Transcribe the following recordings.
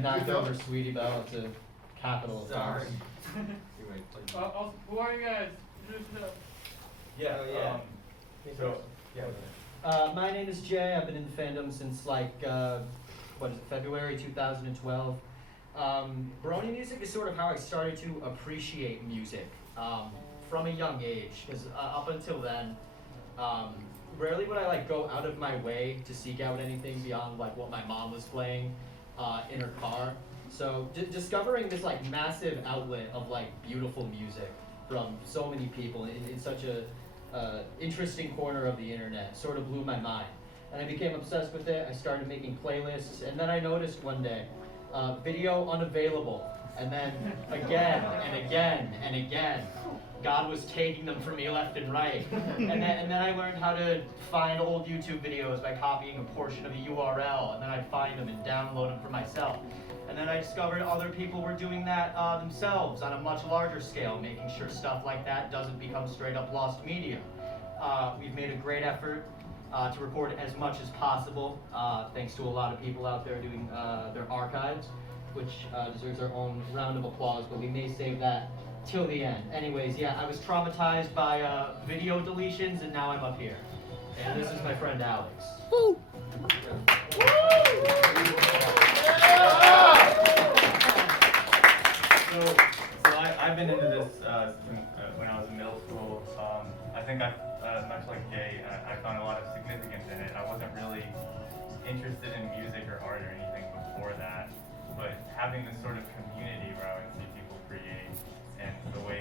knocked over Sweetie Belle. It's a capital offense. Who are you guys? My name is Jay. I've been in the fandom since like, February 2012. Brony music is sort of how I started to appreciate music from a young age. Because up until then, rarely would I like go out of my way to seek out anything beyond like what my mom was playing in her car. So discovering this like massive outlet of like beautiful music from so many people in such a interesting corner of the internet sort of blew my mind. And I became obsessed with it. I started making playlists, and then I noticed one day, video unavailable, and then again and again and again. God was taking them from me left and right. And then I learned how to find old YouTube videos by copying a portion of the URL, and then I'd find them and download them for myself. And then I discovered other people were doing that themselves on a much larger scale, making sure stuff like that doesn't become straight up lost media. We've made a great effort to record as much as possible, thanks to a lot of people out there doing their archives, which deserves our own round of applause, but we may save that till the end. Anyways, yeah, I was traumatized by video deletions, and now I'm up here. And this is my friend Alexx. Woo! So I've been into this when I was in middle school. I think much like Jay, I found a lot of significance in it. I wasn't really interested in music or art or anything before that, but having this sort of community where I would see people create and the way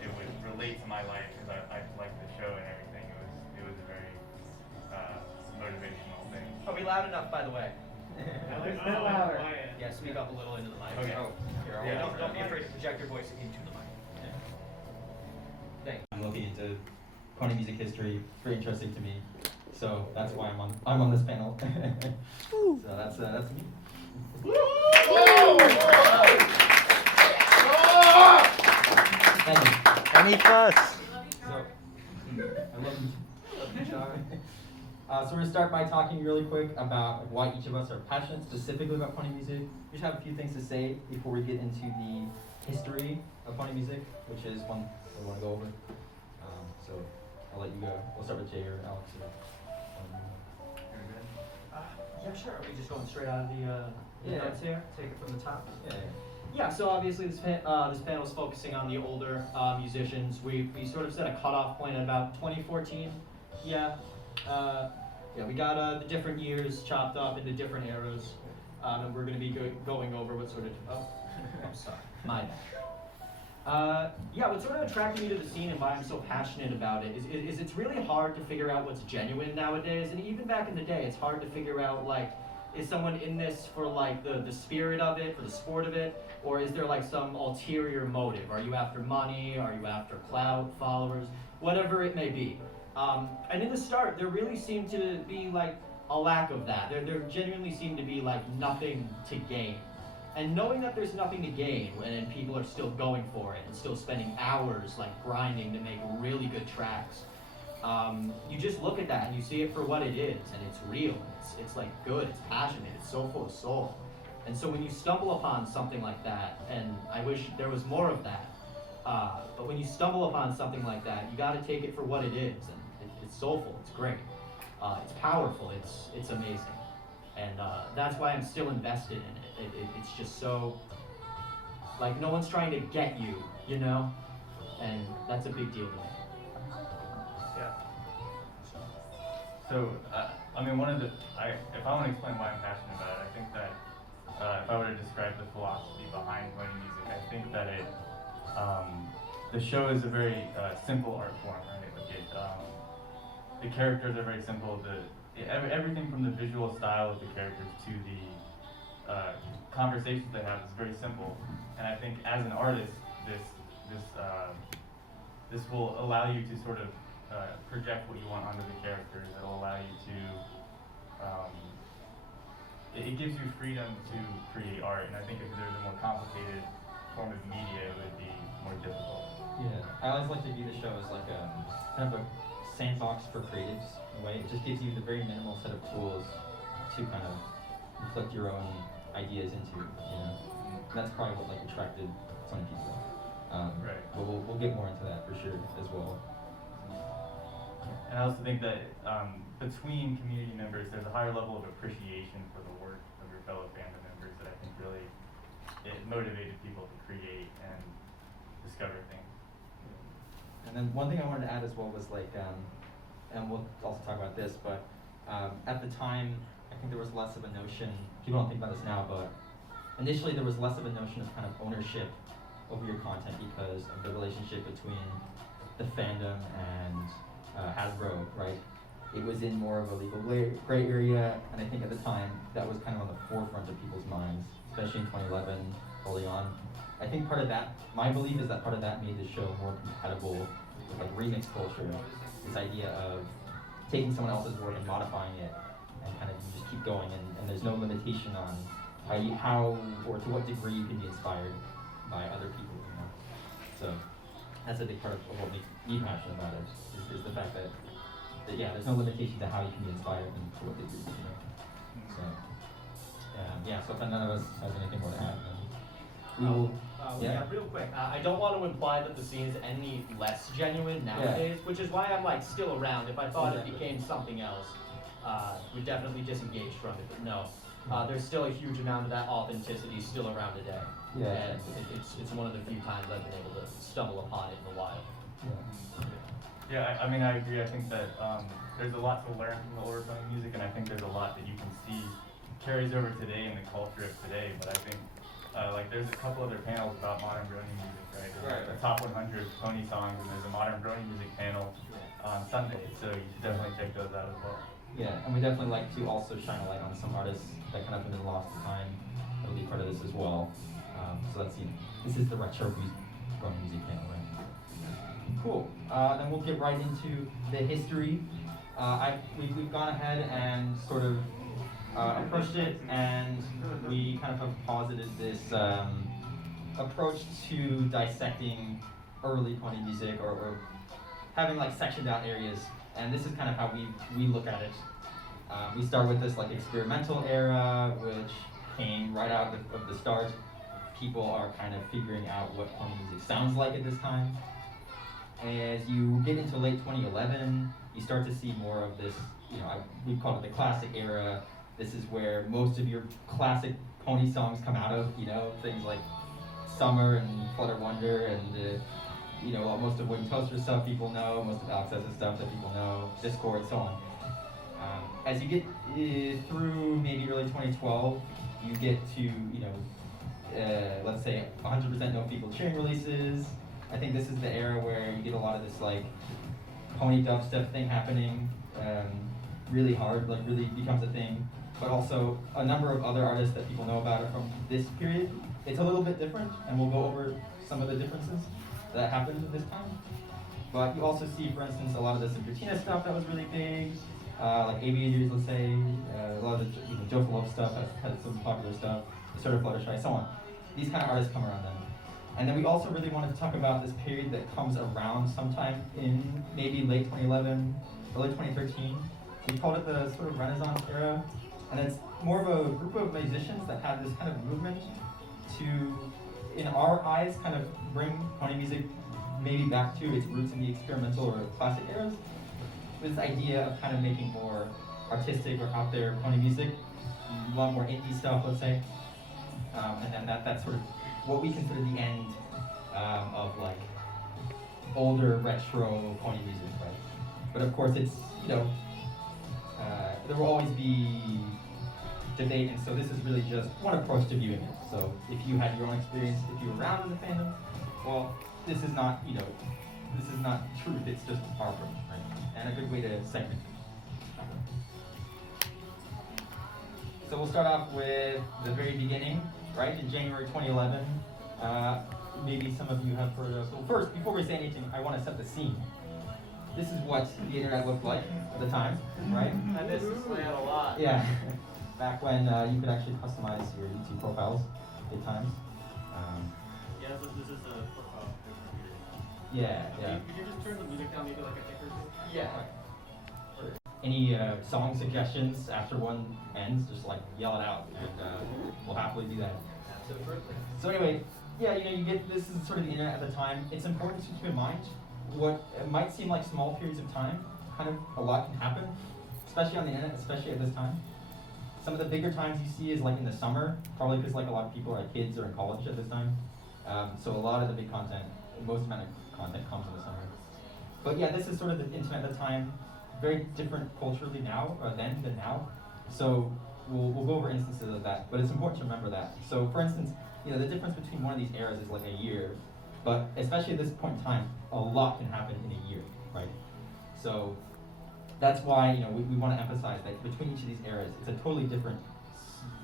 it would relate to my life, because I liked the show and everything, it was a very motivational thing. Are we loud enough, by the way? louder. Yeah, speak up a little into the mic. Okay. Yeah, don't be afraid to project your voice into the mic. Yeah. Thanks. I'm looking into pony music history. It's very interesting to me, so that's why I'm on this panel. So that's me. Thank you. Any fuss? So, I love you, Char. So we're gonna start by talking really quick about why each of us are passionate specifically about pony music. We just have a few things to say before we get into the history of pony music, which is one we want to go over. So I'll let you go. We'll start with Jay or Alexx. Yeah, sure. Are we just going straight out of the notes here? Take it from the top? Yeah. Yeah, so obviously this panel is focusing on the older musicians. We sort of set a cutoff point at about 2014. Yeah. We got the different years chopped up into different eras. And we're going to be going over what sort of... Oh, I'm sorry. My bad. What sort of attracted me to the scene and why I'm so passionate about it is it's really hard to figure out what's genuine nowadays. And even back in the day, it's hard to figure out, like, is someone in this for, like, the spirit of it, for the sport of it? Or is there, like, some ulterior motive? Are you after money? Are you after clout, followers? Whatever it may be. And in the start, there really seemed to be, like, a lack of that. There genuinely seemed to be, like, nothing to gain. And knowing that there's nothing to gain and people are still going for it and still spending hours, like, grinding to make really good tracks, you just look at that and you see it for what it is, and it's real, it's like good, it's passionate, it's so full of soul. And so when you stumble upon something like that, and I wish there was more of that, but when you stumble upon something like that, you gotta take it for what it is, and it's soulful, it's great, it's powerful, it's amazing. And that's why I'm still invested in it. It's just so, like, no one's trying to get you, you know? And that's a big deal to me. Yeah. So, I mean, if I want to explain why I'm passionate about it, I think that if I were to describe the philosophy behind pony music, I think that the show is a very simple art form, right? The characters are very simple. Everything from the visual style of the characters to the conversations they have is very simple. And I think as an artist, this will allow you to sort of project what you want onto the characters. It'll allow you to, it gives you freedom to create art. And I think if there's a more complicated form of media, it would be more difficult. Yeah, I always like to view the show as like a kind of a sandbox for creatives in a way. It just gives you the very minimal set of tools to kind of inflict your own ideas into, you know. And that's probably what like attracted so many people. Right. But we'll get more into that for sure as well. And I also think that between community members, there's a higher level of appreciation for the work of your fellow fandom members that I think really it motivated people to create and discover things. And then one thing I wanted to add as well was like, and we'll also talk about this, but at the time, I think there was less of a notion, people don't think about this now, but initially there was less of a notion of kind of ownership over your content because of the relationship between the fandom and Hasbro, right? It was in more of a legal gray area, and I think at the time that was kind of on the forefront of people's minds, especially in 2011, early on. I think part of that, my belief is that part of that made the show more compatible with like remix culture. This idea of taking someone else's work and modifying it, and kind of you just keep going, and there's no limitation on how or to what degree you can be inspired by other people, you know. So that's a big part of what makes me passionate about it, is the fact that yeah, there's no limitation to how you can be inspired and to what degree, you know. So yeah, so if none of us has anything more to add, then we will. Yeah, real quick. I don't want to imply that the scene is any less genuine nowadays, which is why I'm like still around. If I thought it became something else, we'd definitely disengage from it. But no, there's still a huge amount of that authenticity still around today. Yeah. And it's one of the few times I've been able to stumble upon it in the wild. Yeah, I mean, I agree. I think that there's a lot to learn from the older pony music, and I think there's a lot that you can see carries over today in the culture of today. But I think like there's a couple other panels about modern Brony music, right? Right. The top 100 pony songs, and there's a modern Brony music panel on Sunday, so you should definitely check those out as well. Yeah, and we definitely like to also shine a light on some artists that kind of been lost to time. That'll be part of this as well. So that's this is the retro Brony music panel, right? Cool. Then we'll get right into the history. We've gone ahead and sort of approached it, and we kind of have posited this approach to dissecting early pony music, or having like sectioned out areas. And this is kind of how we look at it. We start with this like experimental era, which came right out of the start. People are kind of figuring out what pony music sounds like at this time. As you get into late 2011, you start to see more of this, you know, we call it the classic era. This is where most of your classic pony songs come out of, you know, things like Summer and Flutter Wonder and, you know, most of Wing Toaster stuff people know, most of Alexx's stuff that people know, Discord, so on. As you get through maybe early 2012, you get to, you know, let's say 100% No Feeble Cheering releases. I think this is the era where you get a lot of this like pony dubstep thing happening, really hard, like really becomes a thing. But also a number of other artists that people know about it from this period. It's a little bit different, and we'll go over some of the differences that happened at this time. But you also see, for instance, a lot of the Sabrina stuff that was really big, like Aviators, let's say, a lot of the Joe Love stuff had some popular stuff, sort of Fluttershy, so on. These kind of artists come around then. And then we also really wanted to talk about this period that comes around sometime in maybe late 2011, early 2013. We called it the sort of Renaissance era. And it's more of a group of musicians that had this kind of movement to, in our eyes, kind of bring pony music maybe back to its roots in the experimental or classic eras. This idea of kind of making more artistic or out there pony music, a lot more indie stuff, let's say. And then that's sort of what we consider the end of like older retro pony music, right? But of course it's, you know, there will always be debate, and so this is really just one approach to viewing it. So if you had your own experience, if you were around in the fandom, well, this is not, you know, this is not truth, it's just our approach, right? And a good way to segment it. So we'll start off with the very beginning, right? In January 2011, maybe some of you have heard of. So first, before we say anything, I want to set the scene. This is what the internet looked like at the time, right? I miss this layout a lot. Yeah, back when you could actually customize your YouTube profiles at times. Yeah, this is a profile picture Yeah, yeah. Could you just turn the music down maybe like a tick or two? Yeah. Any song suggestions after one ends, just like yell it out, and we'll have happily do that. Absolutely. So anyway, yeah, you get this is sort of the internet at the time. It's important to keep in mind what it might seem like small periods of time. Kind of a lot can happen, especially on the internet, especially at this time. Some of the bigger times you see is like in the summer, probably because like a lot of people are kids or in college at this time. So a lot of the big content, most amount of content comes in the summer. But yeah, this is sort of the internet at the time. Very different culturally now, then than now. So we'll go over instances of that, but it's important to remember that. So for instance, the difference between one of these eras is like a year, but especially at this point in time, a lot can happen in a year, right? So that's why we want to emphasize that between each of these eras, it's a totally different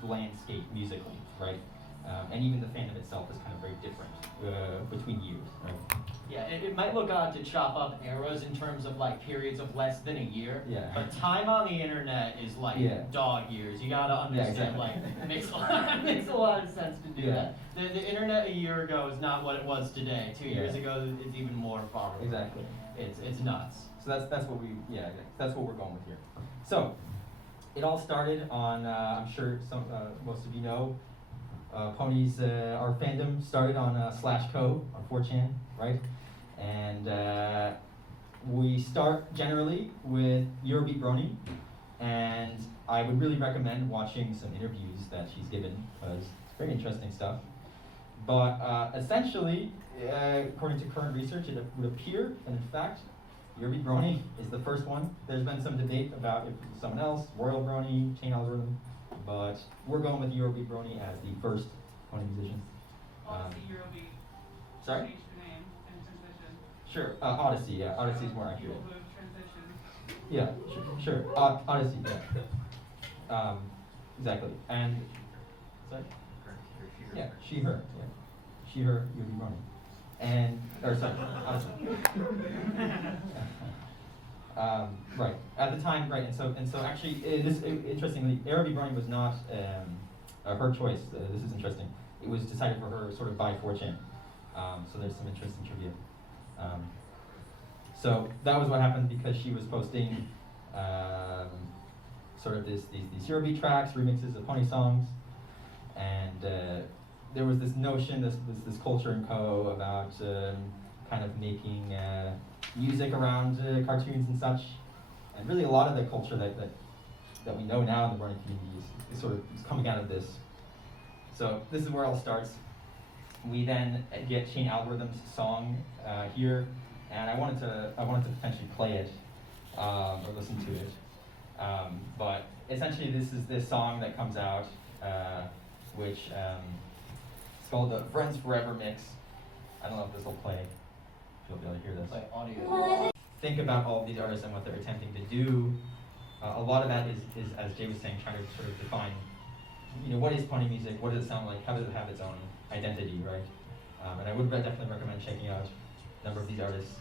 landscape musically, right? And even the fandom itself is kind of very different between years, right? Yeah, it might look odd to chop up eras in terms of like periods of less than a year. Yeah. But time on the internet is like dog years. You gotta understand, exactly. like, it makes a lot of sense to do Yeah. that. The internet a year ago is not what it was today. 2 years Yeah. ago, it's even more far away. Exactly. It's nuts. So that's what that's what we're going with here. So it all started on I'm sure most of you know Pony's our fandom started on /co on 4chan, right? And we start generally with Eurobeat Brony, and I would really recommend watching some interviews that she's given because it's very interesting stuff. But essentially, according to current research, it would appear, and in fact, Eurobeat Brony is the first one. There's been some debate about if it's someone else, Royal Brony, Chain Algorithm, but we're going with Eurobeat Brony as the first Pony musician. Odyssey, Eurobeat. Sorry? Changed the name and transition. Sure, Odyssey, yeah, Odyssey is more accurate. People who have transitioned. Yeah, sure, Odyssey, yeah. Exactly, and, sorry? Yeah, she, her, Eurobeat Brony. And, or sorry, Odyssey. Right, at the time, right, and so actually, interestingly, Eurobeat Brony was not her choice. This is interesting. It was decided for her sort of by 4chan. So there's some interesting trivia. So that was what happened because she was posting sort of these Eurobeat tracks, remixes of Pony songs, and there was this notion, this culture in Co about kind of making music around cartoons and such, and really a lot of the culture that we know now in the Brony community is sort of coming out of this. So this is where it all starts. We then get Chain Algorithm's song here, and I wanted to potentially play it or listen to it. But essentially, this is this song that comes out, which it's called the Friends Forever mix. I don't know if this will play. If you'll be able to hear this. Like audio. Think about all of these artists and what they're attempting to do. A lot of that is, as Jay was saying, trying to sort of define, what is Pony music? What does it sound like? How does it have its own identity, right? And I would definitely recommend checking out a number of these artists.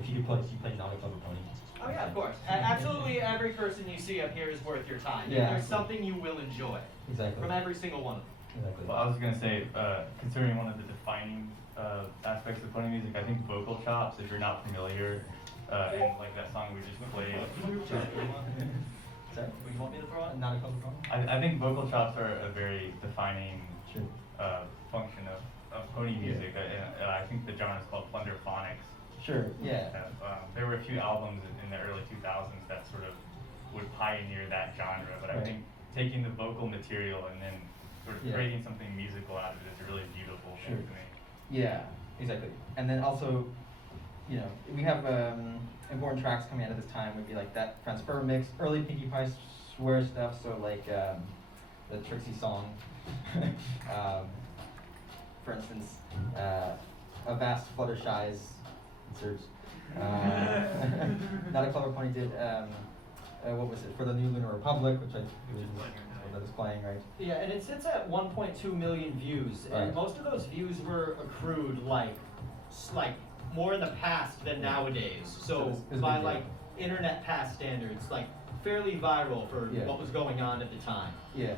If you play Not a Clever Pony. Oh yeah, of course. Absolutely every person you see up here is worth your time. Yeah, There's absolutely. something you will enjoy Exactly. from every single one of them. Exactly. Well, I was gonna say, considering one of the defining aspects of pony music, I think vocal chops. If you're not familiar, and like that song we just played, Sorry? Would you want me to throw it? Not a Clever Pony? I think vocal chops are a very defining Sure. function of pony music. I think the genre is called plunderphonics. Sure. Yeah. There were a few albums in the early 2000s that sort of would pioneer that genre, but I Right. think taking the vocal material and then sort of Yeah. creating something musical out of it is a really beautiful thing Sure. to me. Yeah, exactly. And then also, we have important tracks coming out of this time would be like that Friends Forever mix, early Pinkie Pie swear stuff, so like the Trixie song. For instance, A Vast Fluttershy's insert. Not a Clever Pony did, what was it, for the New Lunar Republic, which that is playing, right? Yeah, and it sits at 1.2 million views, and Right. most of those views were accrued like more in the past than nowadays. So it's a big by deal. like internet past standards, like fairly viral for Yeah. what was going on at the time. Yeah.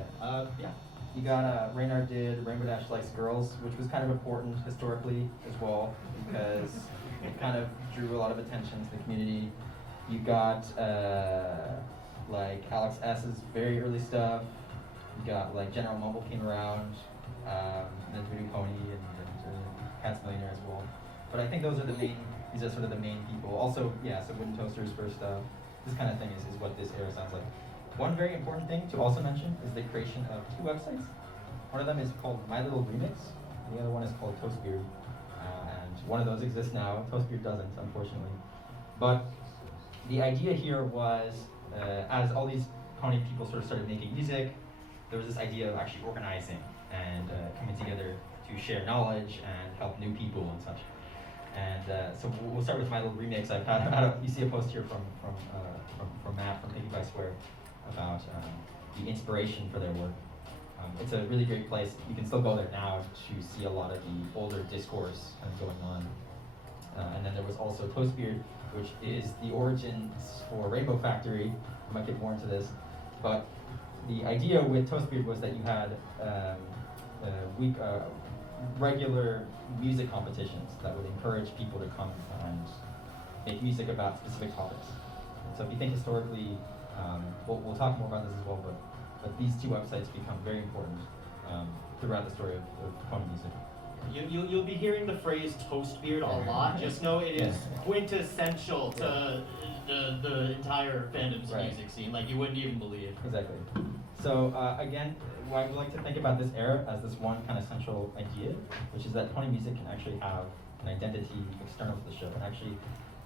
Yeah. You got Reynard did Rainbow Dash Likes Girls, which was kind of important historically as well because it kind of drew a lot of attention to the community. You got like Alexx's very early stuff. You got like General Mumble came around, then Voodoo Pony and Cat's Millionaire as well. But I think those are the main. These are sort of the main people. Also, yeah, so Wooden Toasters first. This kind of thing is what this era sounds like. One very important thing to also mention is the creation of 2 websites. One of them is called My Little Remix. The other one is called Toastbeard. And one of those exists now. Toastbeard doesn't, unfortunately. But the idea here was, as all these pony people sort of started making music, there was this idea of actually organizing and coming together to share knowledge and help new people and such. And so we'll start with My Little Remix. You see a post here from Matt from Piggy by Square about the inspiration for their work. It's a really great place. You can still go there now to see a lot of the older discourse kind of going on. And then there was also Toastbeard, which is the origins for Rainbow Factory. I might get more into this, but the idea with Toastbeard was that you had regular music competitions that would encourage people to come and make music about specific topics. So if you think historically, we'll talk more about this as well, but these 2 websites become very important throughout the story of pony music. You'll be hearing the phrase Toastbeard a lot. Just know it is quintessential to the entire Fandom's music scene. Like you wouldn't even believe. Exactly. So again, I would like to think about this era as this one kind of central idea, which is that pony music can actually have an identity external to the show. And actually,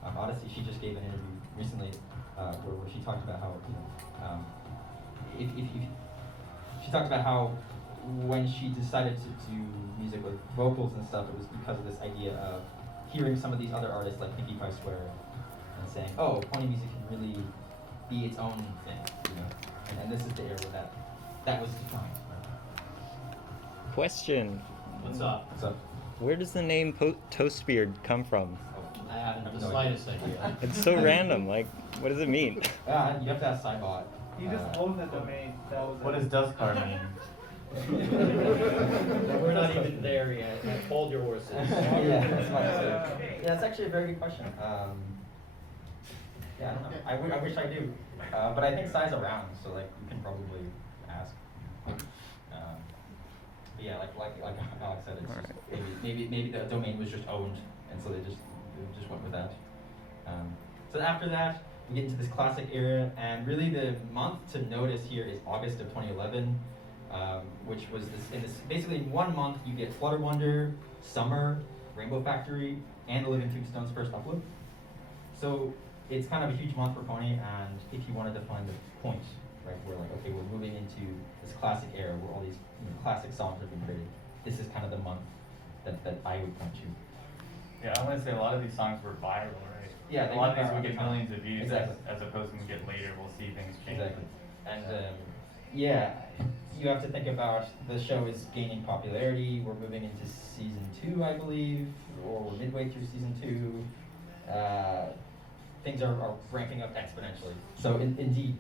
Odyssey, she just gave an interview recently where she talked about how, she talked about how when she decided to do music with vocals and stuff, it was because of this idea of hearing some of these other artists like Pinkie Pie Swear and saying, oh, pony music can really be its own thing, you know? And this is the era where that was defined. Right? Question. What's up? What's up? Where does the name Toastbeard come from? I haven't the slightest idea. It's so random. Like, what does it mean? You have to ask Cybot. He just owns the domain. What does Dustcar mean? We're not even there yet. Hold your horses. Yeah, that's fine. Yeah, that's actually a very good question. Yeah, I don't know. I wish I do. But I think Cy's around, so like you can probably ask. But yeah, like Alex said, it's just maybe the domain was just owned, and so they just went with that. So after that, we get into this classic era, and really the month to notice here is August of 2011, which was basically in 1 month you get Flutter Wonder, Summer, Rainbow Factory, and the Living Tombstone's first upload. So it's kind of a huge month for Pony, and if you wanted to find the point, right, where like, okay, we're moving into this classic era where all these classic songs have been created, this is kind of the month that I would point to. Yeah, I want to say a lot of these songs were viral, right? Yeah, a lot of these went will viral get millions of views, Exactly. as opposed to when we get later, we'll see things change. Exactly. And yeah, you have to think about the show is gaining popularity. We're moving into season 2, I believe, or we're midway through season 2. Things are ramping up exponentially. So indeed,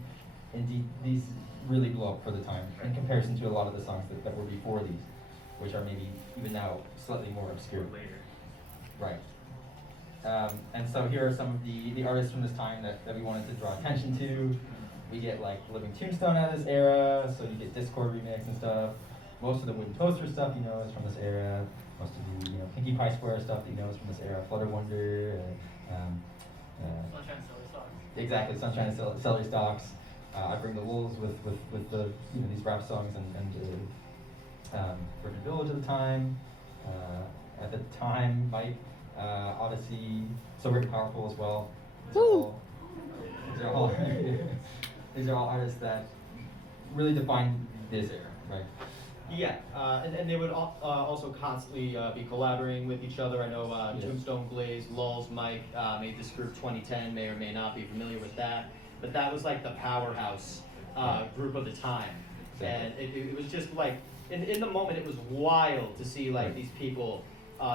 these really blew up for the time in comparison to a lot of the songs that were before these, which are maybe even now slightly more obscure. Later. Right. And so here are some of the artists from this time that we wanted to draw attention to. We get like Living Tombstone out of this era, so you get Discord remix and stuff. Most of the Wooden Toaster stuff is from this era. Most of the Pinkie Pie Square stuff is from this era. Flutter Wonder. Sunshine Silly Socks. Exactly, Sunshine and Celery Stalks. I Bring the Wolves with the these rap songs and Virgin Village at the time. Mike, Odyssey, So Very Powerful as well. These are all artists that really define this era, right? Yeah, and they would also constantly be collaborating with each other. I know Tombstone Glaze, Lulz, Mike made this group 2010, may or may not be familiar with that. But that was like the powerhouse group of the time. And it was just like, in the moment, it was wild to see like these people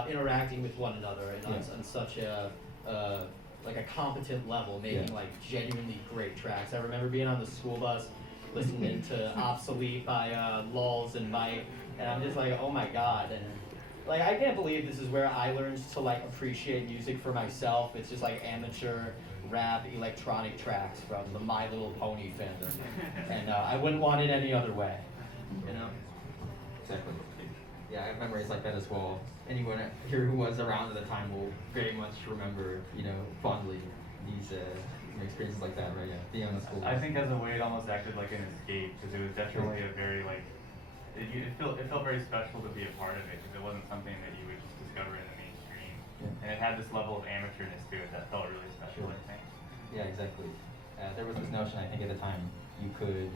interacting with one another and on such a competent level, making like genuinely great tracks. I remember being on the school bus listening to Obsolete by Lulz and Mike, and I'm just like, oh my god. And like, I can't believe this is where I learned to like appreciate music for myself. It's just like amateur rap electronic tracks from the My Little Pony fandom, and I wouldn't want it any other way. You know? Exactly. Yeah, I have memories like that as well. Anyone here who was around at the time will very much remember, fondly these experiences like that, right? Yeah, being on the school. I think as a way it almost acted like an escape because it was definitely a very it felt very special to be a part of it because it wasn't something that you would just discover in the mainstream, and it had this level of amateurness to it that felt really special. I think. Yeah, exactly. There was this notion, I think, at the time, you could,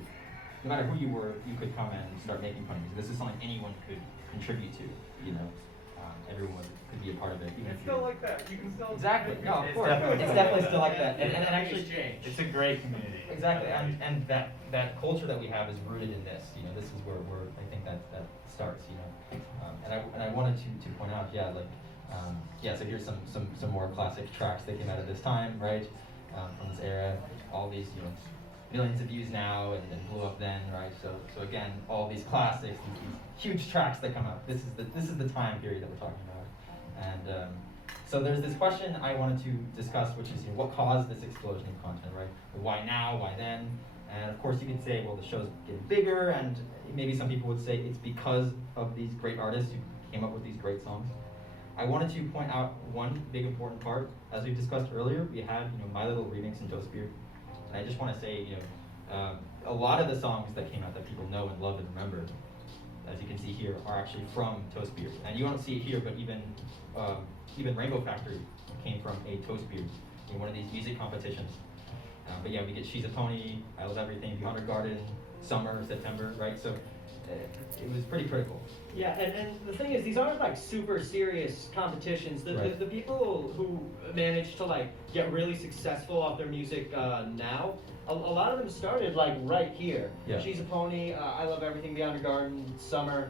no matter who you were, you could come and start making fun music. This is something anyone could contribute to, everyone could be a part of it. Even It's if still you're- like that. You can still. Exactly. No, of It's course. definitely- It's definitely still like that. And actually, it's a great community. exactly. And that culture that we have is rooted in this. This is where I think that starts. And I wanted to point out, so here's some more classic tracks that came out of this time, right? From this era. All these, millions of views now and blew up then, right? So again, all these classics, these huge tracks that come out. This is the time period that we're talking about. And so there's this question I wanted to discuss, which is what caused this explosion in content, right? Why now? Why then? And of course, you could say, well, the show's getting bigger, and maybe some people would say it's because of these great artists who came up with these great songs. I wanted to point out one big important part. As we discussed earlier, we had My Little Remix and Toastbeard. And I just want to say, a lot of the songs that came out that people know and love and remember, as you can see here, are actually from Toastbeard. And you don't see it here, but even Rainbow Factory came from a Toastbeard in one of these music competitions. But yeah, we get She's a Pony, I Love Everything, Beyond Her Garden, Summer, September, right? So it was pretty critical. Yeah, and the thing is, these aren't like super serious competitions. The people who manage to get really successful off their music now, a lot of them started right here. Yeah. She's a Pony, I Love Everything, Beyond Your Garden, Summer.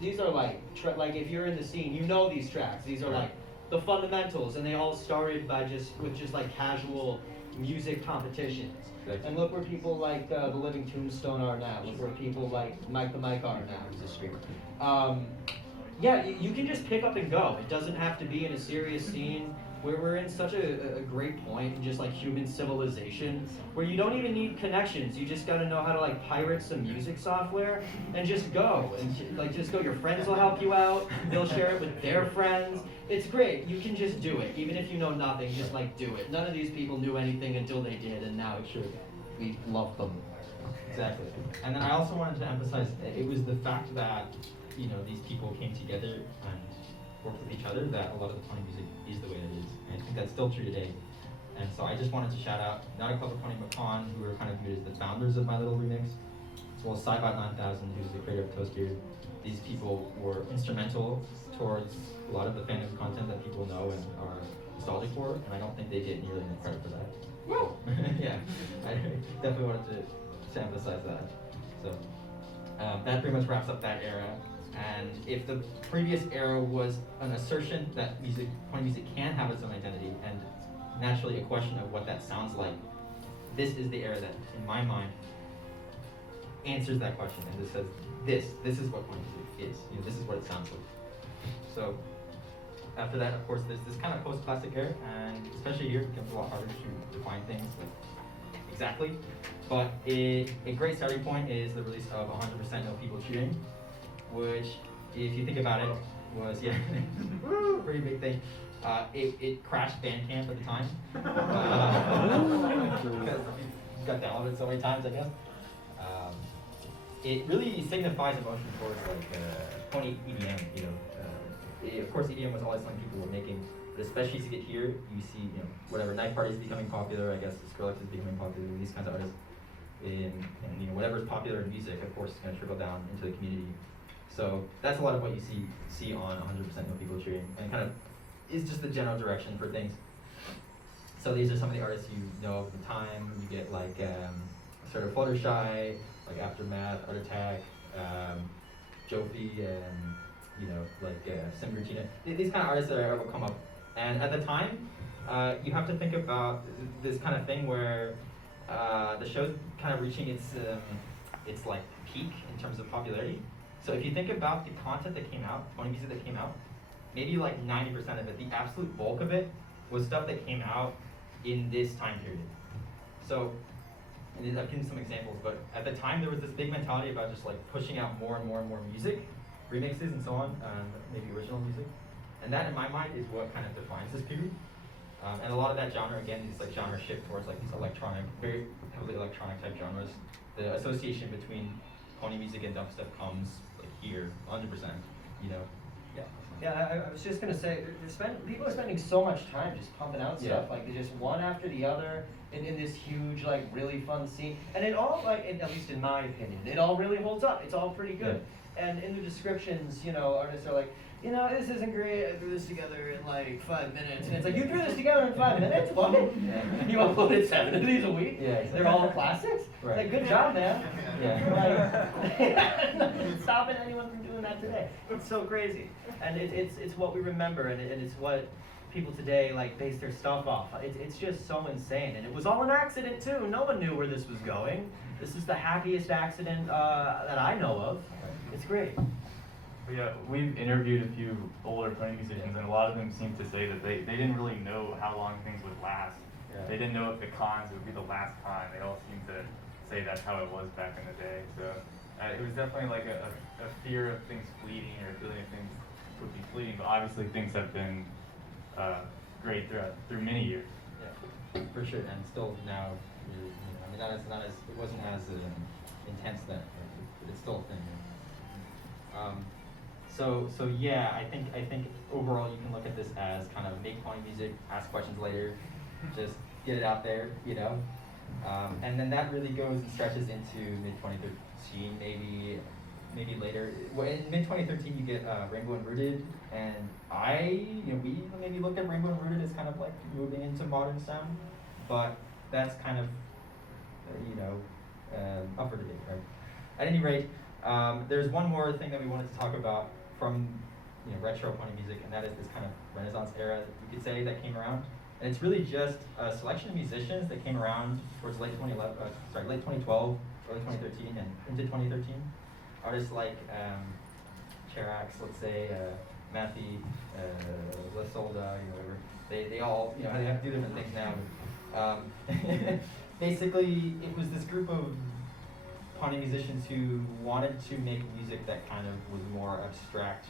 These are if you're in the scene, you know these tracks. These are the fundamentals, and they all started with just casual music competitions. Exactly. And look where people like the Living Tombstone are now. Look where people like Mike the Mike are now, who's a streamer. You can just pick up and go. It doesn't have to be in a serious scene where we're in such a great point in just human civilization where you don't even need connections. You just gotta know how to pirate some music software and just go. And just go. Your friends will help you out. They'll share it with their friends. It's great. You can just do it. Even if you know nothing, just do it. None of these people knew anything until they did, and now we love them. Exactly. And then I also wanted to emphasize it was the fact that these people came together and worked with each other that a lot of the pony music is the way it is. And I think that's still true today. And so I just wanted to shout out not a Clever Pony McCon, who are kind of viewed as the founders of My Little Remix, as well as Cybot 9000, who's the creator of Toastbeard. These people were instrumental towards a lot of the Fandom content that people know and are nostalgic for, and I don't think they get nearly enough credit for that. Woo! Yeah, I definitely wanted to emphasize that. So that pretty much wraps up that era. And if the previous era was an assertion that pony music can have its own identity, and naturally a question of what that sounds like, this is the era that, in my mind, answers that question and just says, this is what pony music is. This is what it sounds like. So after that, of course, there's this kind of post-classic era, and especially here, it becomes a lot harder to define things exactly. But a great starting point is the release of 100% No People Cheering, which, if you think about it, was pretty big thing. It crashed Bandcamp at the time because it got downloaded so many times, I guess. It really signifies emotion towards pony EDM. Of course, EDM was always something people were making, but especially as you get here, you see whatever Night Party is becoming popular. I guess Skrillex is becoming popular. These kinds of artists, and whatever is popular in music, of course, is going to trickle down into the community. So that's a lot of what you see on 100% No People Cheering, and kind of is just the general direction for things. So these are some of the artists you know of the time. You get sort of Fluttershy, Aftermath, Art Attack, Jofi, and Simmertina. These kind of artists that ever come up. And at the time, you have to think about this kind of thing where the show's kind of reaching its peak in terms of popularity. So if you think about the content that came out, pony music that came out, maybe 90% of it, the absolute bulk of it, was stuff that came out in this time period. So and I've given some examples, but at the time there was this big mentality about just like pushing out more and more and more music, remixes and so on, maybe original music. And that in my mind is what kind of defines this period. And a lot of that genre, again, is like genre shift towards like these electronic, very heavily electronic type genres. The association between pony music and dubstep comes like here, 100%, you know. Yeah. Yeah, I was just gonna say, people are spending so much time just pumping out stuff, Yeah. like they're just one after the other in this huge, like, really fun scene. And it all, like, at least in my opinion, it all really holds up. It's all pretty good. And in the descriptions, you know, artists are like, you know, this isn't great, I threw this together in like 5 minutes. And it's like, you threw this together in 5 minutes? What? You uploaded 7 of these a week? Yeah, exactly. They're all classics? Right. Like, good job, man. Yeah. Like, stopping anyone from doing that today. It's so crazy. And it's what we remember, and it's what people today like base their stuff off. It's just so insane. And it was all an accident too. No one knew where this was going. This is the happiest accident that I know of. It's great. But yeah, we've interviewed a few older pony musicians, and a lot of them seem to say that they didn't really know how long things would last. Yeah. They didn't know if the cons would be the last con. They all seem to say that's how it was back in the day. So it was definitely like a fear of things fleeting, or a feeling of things would be fleeting. But obviously things have been great through many years. Yeah, for sure, and still now, you know, I mean, not as it wasn't as intense then, but it's still a thing. So yeah, I think overall you can look at this as kind of make pony music, ask questions later, just get it out there, you know, and then that really goes and stretches into mid 2013, maybe later. Well, in mid 2013 you get Rainbow and Rooted, and we maybe look at Rainbow and Rooted as kind of like moving into modern sound, but that's kind of up for debate, right? At any rate, there's one more thing that we wanted to talk about from retro pony music, and that is this kind of Renaissance era, you could say, that came around. And it's really just a selection of musicians that came around towards late 2012, early 2013, and into 2013. Artists like Char, let's say, Matthew, Lasolda, whatever. They all, they have to do different things now. Basically, it was this group of pony musicians who wanted to make music that kind of was more abstract.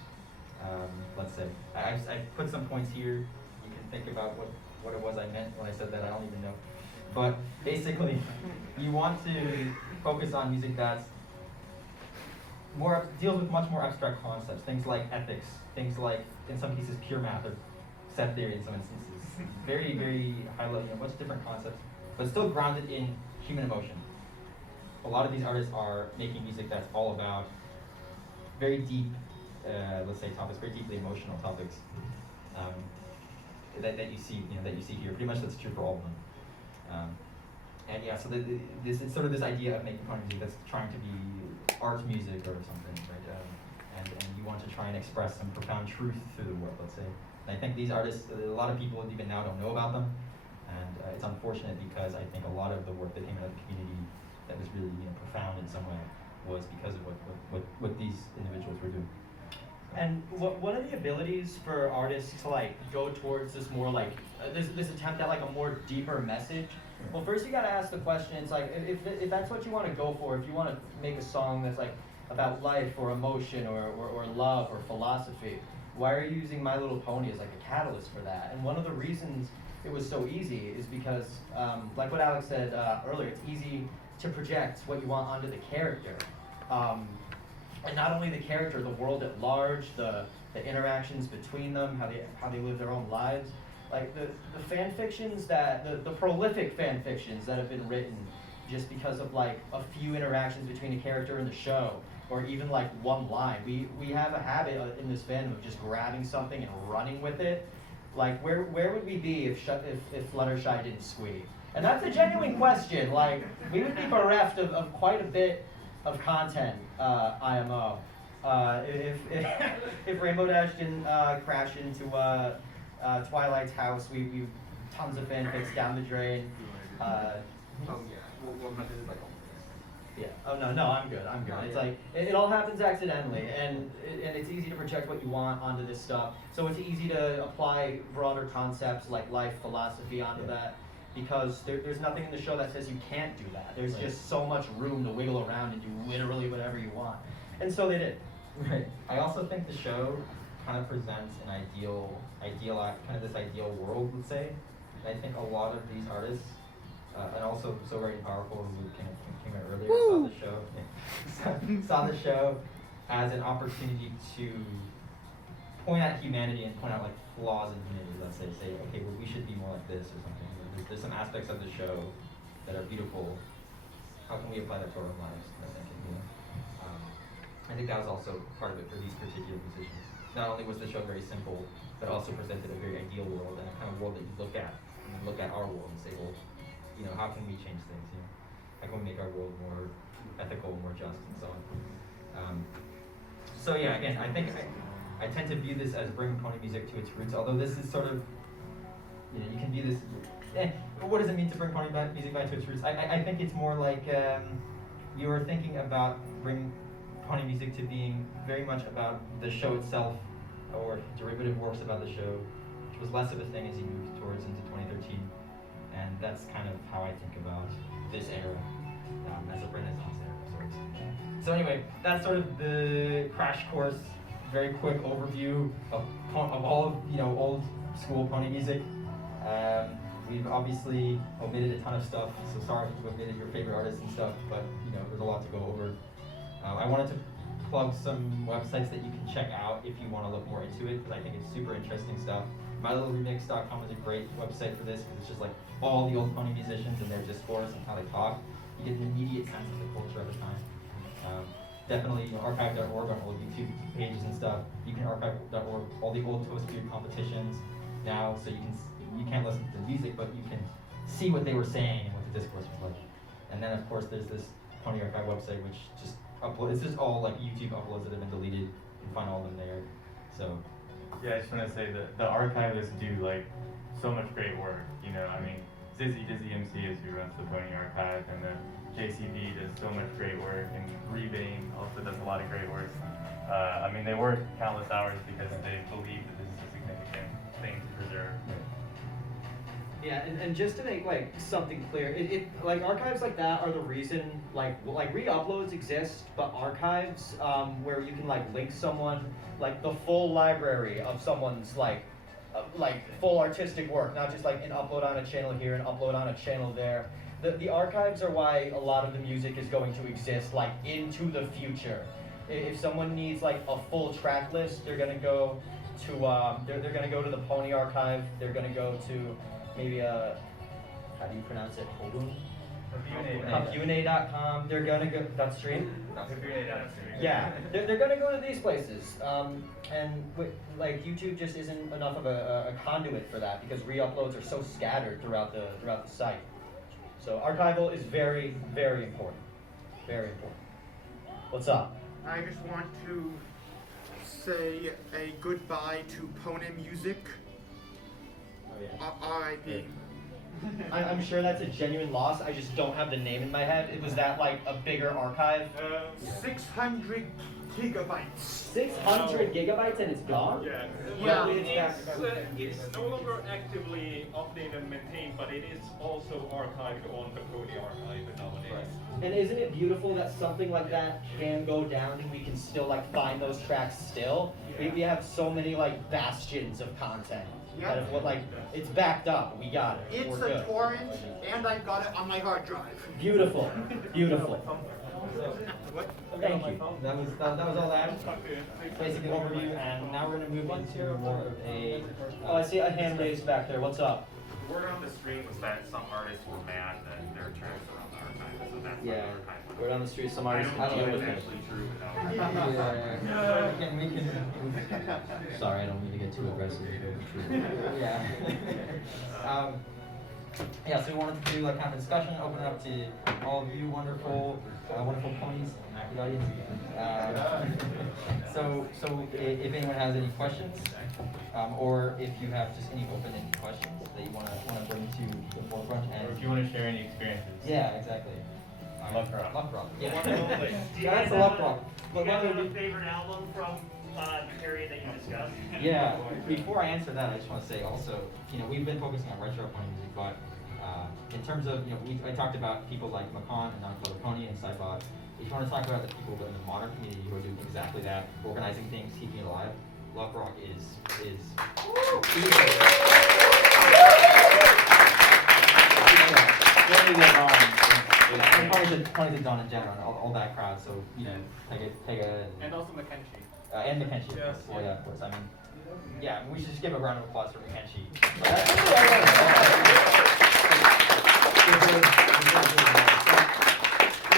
Let's say I put some points here. You can think about what it was I meant when I said that. I don't even know. But basically, you want to focus on music that's deals with much more abstract concepts. Things like ethics. Things like, in some cases, pure math or set theory. In some instances, very very high level, much different concepts, but still grounded in human emotion. A lot of these artists are making music that's all about very deep, let's say, topics, very deeply emotional topics that you see, here. Pretty much that's true for all of them. And yeah, so it's sort of this idea of making pony music that's trying to be art music or something, right? And you want to try and express some profound truth through the world, let's say. And I think these artists, a lot of people even now don't know about them, and it's unfortunate because I think a lot of the work that came out of the community that was really profound in some way was because of what these individuals were doing. And what are the abilities for artists to like go towards this more like this attempt at like a more deeper message? Well, first you gotta ask the question. It's like if that's what you want to go for, if you want to make a song that's like about life or emotion or love or philosophy, why are you using My Little Pony as like a catalyst for that? And one of the reasons it was so easy is because, like what Alexx said earlier, it's easy to project what you want onto the character. And not only the character, the world at large, the interactions between them, how they live their own lives. Like the fan fictions the prolific fan fictions that have been written just because of like a few interactions between a character and the show, or even like one line. We have a habit in this fandom of just grabbing something and running with it. Like where would we be if Fluttershy didn't squeak? And that's a genuine question. Like we would be bereft of quite a bit of content, IMO. If Rainbow Dash didn't crash into Twilight's house, we tons of fanfics down the drain. Yeah. Oh no, I'm good. It's like it all happens accidentally, and it's easy to project what you want onto this stuff. So it's easy to apply broader concepts like life philosophy onto that. because there's nothing in the show that says you can't do that. There's just so much room to wiggle around and do literally whatever you want. And so they did. Right. I also think the show kind of presents an kind of this ideal world, let's say. And I think a lot of these artists, and also So Very Powerful, who came out earlier, saw the show as an opportunity to point at humanity and point out like flaws in humanity. Let's say, okay, well, we should be more like this or something. There's some aspects of the show that are beautiful. How can we apply that to our own lives? I think that was also part of it for these particular musicians. Not only was the show very simple, but also presented a very ideal world and a kind of world that you look at our world and say, well, you know, how can we change things? You know, how can we make our world more ethical, more just, and so on. So yeah, again, I think I tend to view this as bringing pony music to its roots. Although this is sort of, you know, you can view this. What does it mean to bring pony music back to its roots? I think it's more like you were thinking about bringing pony music to being very much about the show itself, or derivative works about the show, which was less of a thing as you moved towards into 2013. And that's kind of how I think about this era as a Renaissance era of sorts. So anyway, that's sort of the crash course, very quick overview of all of, you know, old school pony music. We've obviously omitted a ton of stuff, so sorry if you've omitted your favorite artists and stuff, but you know, there's a lot to go over. I wanted to plug some websites that you can check out if you want to look more into it, because I think it's super interesting stuff. MyLittleRemix.com is a great website for this, because it's just like all the old pony musicians and their discourse and how they talk. You get an immediate sense of the culture at the time. Definitely, you know, archive.org on old YouTube pages and stuff. You can archive.org all the old Toast Beard competitions now, so you can't listen to the music, but you can see what they were saying and what the discourse was like. And then of course there's this Pony Archive website, which just it's just all like YouTube uploads that have been deleted. You can find all of them there. So Yeah, I just want to say that the archivists do like so much great work. You know, I mean, Dizzy MC is who runs the Pony Archive, and then JCB does so much great work, and Rebane also does a lot of great work. I mean, they work countless hours because they believe that this is a significant thing to preserve. Yeah, and just to make like something clear, it like archives like that are the reason like re-uploads exist, but archives where you can like link someone, like the full library of someone's like full artistic work, not just like an upload on a channel here, an upload on a channel there. The archives are why a lot of the music is going to exist like into the future. If someone needs like a full track list, they're gonna go to they're gonna go to the Pony Archive. They're gonna go to maybe how do you pronounce it? Compune.com. They're gonna go that stream. Yeah, they're gonna go to these places. And like YouTube just isn't enough of a conduit for that, because re-uploads are so scattered throughout the site. So archival is very, very important. Very important. What's up? I just want to say a goodbye to Pony Music. R.I.P. I'm sure that's a genuine loss. I just don't have the name in my head. Was that like a bigger archive? 600 gigabytes. 600 gigabytes and it's gone? Yeah. Well, it's no longer actively updated and maintained, but it is also archived on the Pony Archive nowadays. And isn't it beautiful that something like that can go down and we can still like find those tracks still? We have so many like bastions of content. Yeah. That if what like it's backed up, we got it. It's We're a good. torrent, and I got it on my hard drive. Beautiful, beautiful. What? Thank you. That was all that. Basic overview, and now we're gonna move into more of a. Oh, I see a hand raised back there. What's up? The word on the street was that some artists were mad that their tracks were on the archive, so that's why the archive. Word on the street. Some I artists don't deal know with if it. it's actually true without. Sorry, I don't mean to get too aggressive. yeah. Yeah, so we wanted to do like kind of a discussion, open it up to all of you wonderful ponies, the audience. So if anyone has any questions, or if you have just any open-ended questions that you want to bring to the forefront, and Or if you want to share any experiences. yeah, exactly. Luck rock. Luck rock. Yeah. Do you That's guys a luck have rock. Do you guys have a favorite album from the period that you discussed? Yeah. Before I answer that, I just want to say also, you know, we've been focusing on retro pony music, but In terms of, I talked about people like Macan and Non-Killer Pony and Cybot. If you want to talk about the people in the modern community who are doing exactly that, organizing things, keeping it alive, Love Rock is probably the Don and Jen and all that crowd. So Pega And also Mackenzie. and Mackenzie. Yes. Yeah, of course. I mean, yeah, we should just give a round of applause for Mackenzie.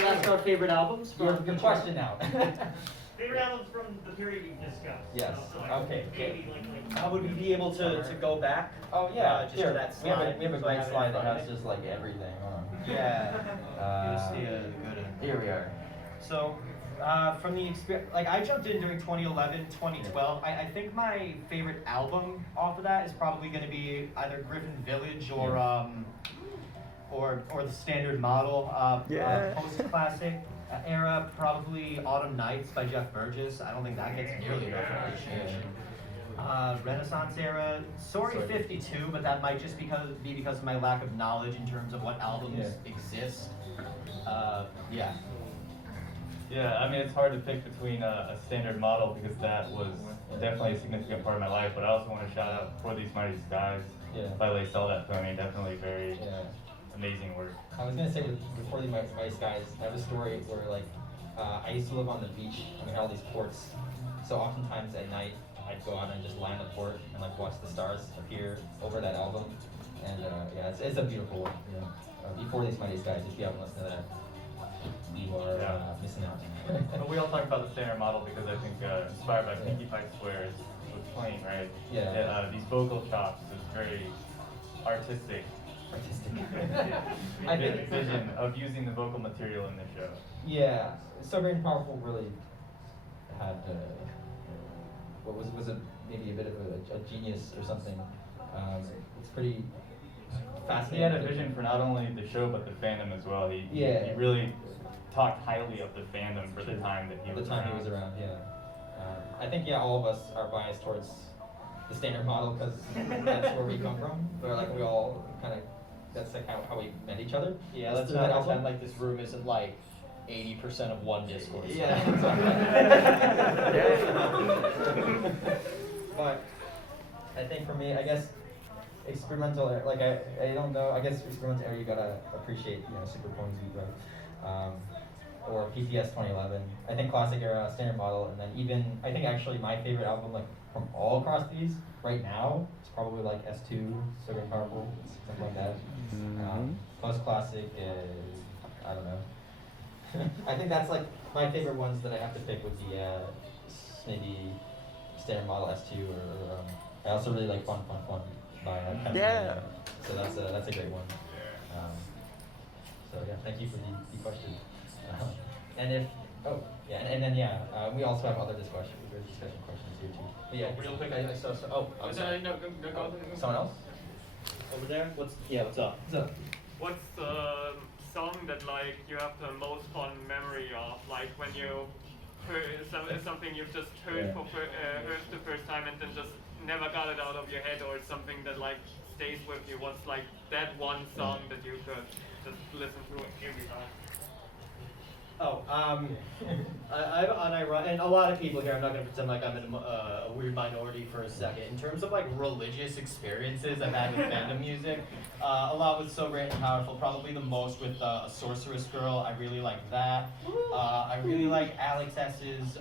That's our favorite albums from Good question now. Favorite albums from the period we've discussed. Yes. So, Okay. maybe Would we be able to go back? Oh yeah, just here, to that we have slide, a so I great have it in slide that front of has me. just like everything. Hold on. Yeah. Uh, You'll see a good. Here we are. So, from the experience, like I jumped in during 2011, 2012. I think my favorite album off of that is probably going to be either Griffin Village or or the Standard Model. Post-classic era, probably Autumn Nights by Jeff Burgess. I don't think that gets nearly enough appreciation. Renaissance era, Sorry 52, but that might just be because of my lack of knowledge in terms of what albums exist. Yeah. Yeah, I mean, it's hard to pick between a Standard Model because that was definitely a significant part of my life, but I also want to shout out For These Mighty Skies by Les Sell That Pony. Definitely very amazing work. I was gonna say before the Ice Guys, I have a story where like I used to live on the beach and we had all these ports. So oftentimes at night I'd go out and just lie on the port and like watch the stars appear over that album. And it's a beautiful one. Before These Mighty Skies, if you haven't listened to that, you are missing out. But we all talk about the Standard Model because I think inspired by Pinkie Pie Square's was playing, right? These vocal chops is very artistic. I think vision of using the vocal material in the show. Yeah, So Great and Powerful really had what was it maybe a bit of a genius or something. It's pretty fascinating. He had a vision for not only the show but the fandom as well. He really talked highly of the fandom for the time that he was around. I think all of us are biased towards the Standard Model because that's where we come from. But like we all kind of that's like how we met each other. Yeah, let's not pretend like this room isn't like 80% of one discourse. Yeah. But I think for me, I guess experimental, like I don't know. I guess experimental era you gotta appreciate, Super Pony's Beat Right, or PPS 2011. I think classic era, Standard Model, and then even I think actually my favorite album like from all across these right now is probably like S2, So Great and Powerful, something like that. Post classic, I don't know. I think that's like my favorite ones that I have to pick would be maybe Standard Model S2 or I also really like Fun by Pennsylvania. So that's a great one. So thank you for the question. And then we also have other discussion questions here too. But yeah, real quick, I saw some. Oh, I'm sorry. No, go. Someone else? Over there? What's up? What's up? What's the song that like you have the most fond memory of? Like when you heard something you've just heard heard the first time and then just never got it out of your head, or something that like stays with you. What's like that one song that you could just listen to every time? I'm unironic, and a lot of people here, I'm not going to pretend like I'm in a weird minority for a second. In terms of like religious experiences I've had with fandom music, a lot with So Great and Powerful, probably the most with A Sorceress Girl. I really like that. I really like Alexx's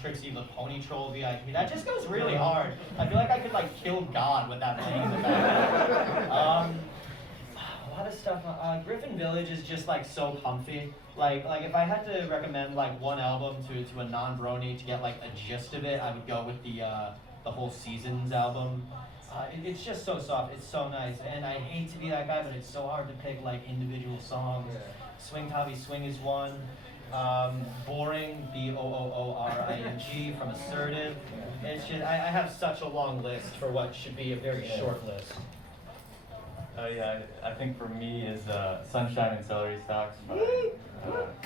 Trixie the Pony Troll VIP. That just goes really hard. I feel like I could like kill God with that playing in the background. A lot of stuff. Griffin Village is just like so comfy. Like if I had to recommend like one album to a non-Brony to get like a gist of it, I would go with the whole Seasons album. It's just so soft. It's so nice. And I hate to be that guy, but it's so hard to pick like individual songs. Swing Tavi Swing is one. Boring, Booring from Assertive. It's just I have such a long list for what should be a very short list. I think for me is Sunshine and Celery Stalks by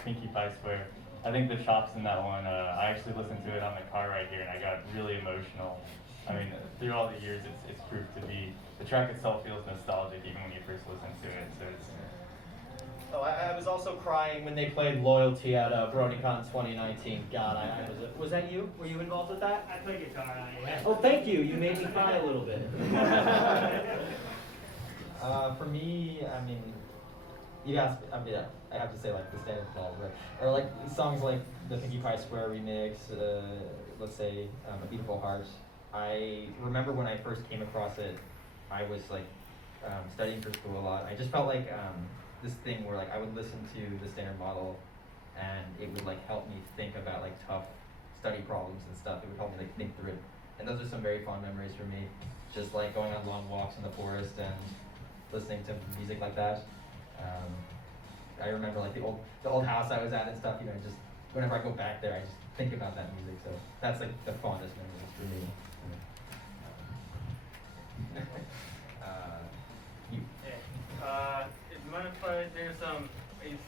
Pinkie Pie Square. I think the chops in that one, I actually listened to it on the car right here and I got really emotional I mean, through all the years, it's proved to be, the track itself feels nostalgic even when you first listen to it, so it's, Oh, I was also crying when they played Loyalty at BronyCon 2019. God, was that you? Were you involved with that? I play guitar. Oh, thank you. You made me cry a little bit. For me, I mean, you asked. I mean, I have to say like the standard calls, right? Or like songs like the Pinkie Pie Square remix. Let's say A Beautiful Heart. I remember when I first came across it, I was like studying for school a lot. I just felt like this thing where like I would listen to the standard model, and it would like help me think about like tough study problems and stuff. It would help me like think through it, and those are some very fond memories for me. Just like going on long walks in the forest and listening to music like that. I remember like the old house I was at and stuff. You know, just whenever I go back there, I just think about that music. So that's like the fondest memories for me. You. Is mind if there's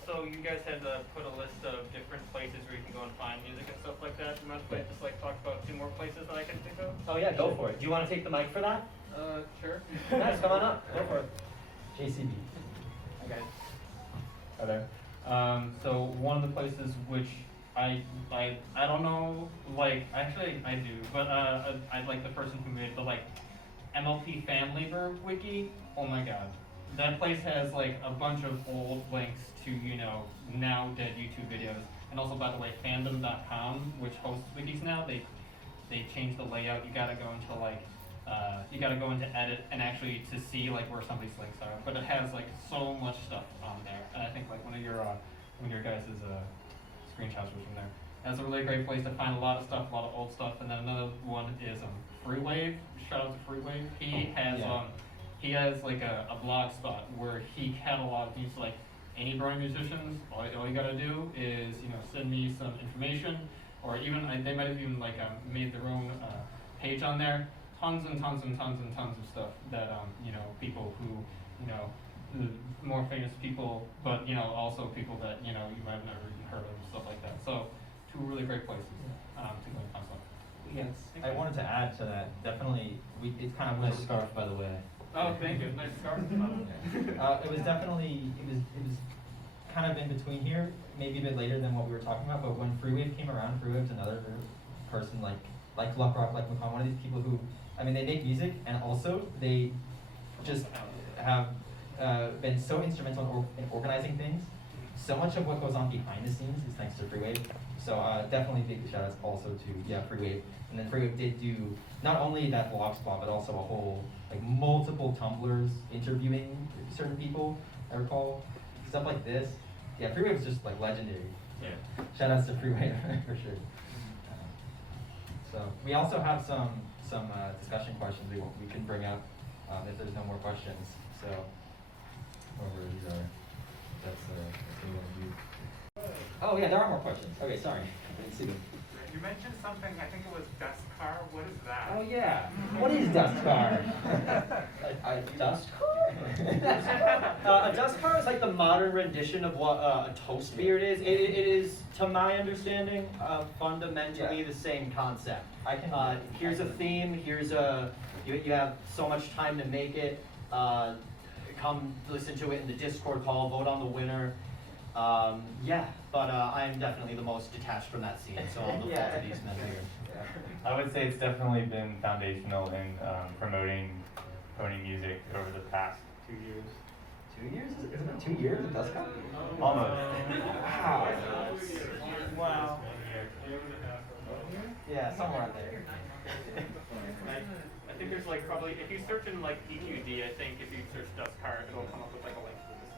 so you guys had put a list of different places where you can go and find music and stuff like that. Do you mind if I just like talk about 2 more places that I can think of? Oh yeah, go for it. Do you want to take the mic for that? Sure. Nice, come on up. Go for it. JCB. Okay. Hi there. So one of the places which I don't know, like actually I do, but I like the person who made the like MLP Family Verb wiki. Oh my god, that place has like a bunch of old links to now dead YouTube videos, and also by the way, Fandom.com, which hosts wikis now, they changed the layout. You gotta go into like you gotta go into edit and actually to see like where some of these links are, but it has like so much stuff on there, and I think like one of your guys' screenshots was from there. That's a really great place to find a lot of stuff, a lot of old stuff, and then another one is Freewave. Shout out to Freewave. He has like a blog spot where he catalogs these like any Brony musicians. All you gotta do is send me some information, or even they might have even like made their own page on there. Tons and tons and tons and tons of stuff that people who the more famous people, but also people that you might have never even heard of and stuff like that. So 2 really great places to go and find stuff. Yes, I wanted to add to that. Definitely, it's kind of Nice scarf, by the way. Oh, thank you. Nice scarf. It was definitely it was kind of in between here, maybe a bit later than what we were talking about. But when Freewave came around, Freewave's another person like Luck Rock, like McCon, one of these people who, I mean, they make music and also they just have been so instrumental in organizing things. So much of what goes on behind the scenes is thanks to Freewave. So definitely big shout outs also to Freewave. And then Freewave did do not only that blog spot, but also a whole like multiple Tumblrs interviewing certain people. I recall stuff like this. Yeah, Freewave is just like legendary. Yeah. Shout outs to Freewave for sure. So we also have some discussion questions we can bring up if there's no more questions. So over these are that's the one of you. Oh yeah, there are more questions. Okay, sorry, I didn't see them. You mentioned something, I think it was dust car. What is that? Oh yeah, what is dust car? A dust car? A dust car is like the modern rendition of what a toast beard is. It is, to my understanding, fundamentally the same concept. I can. Here's a theme. Here's you have so much time to make it. Come listen to it in the Discord call. Vote on the winner. But I'm definitely the most detached from that scene, so I'll look forward to these men here. I would say it's definitely been foundational in promoting pony music over the past 2 years. 2 years? Isn't it 2 years of Dust Cup? Almost. Wow. Wow. Yeah, somewhere out there. I think there's like probably if you search in like EQD, I think if you search dust car, it'll come up with like a link to this.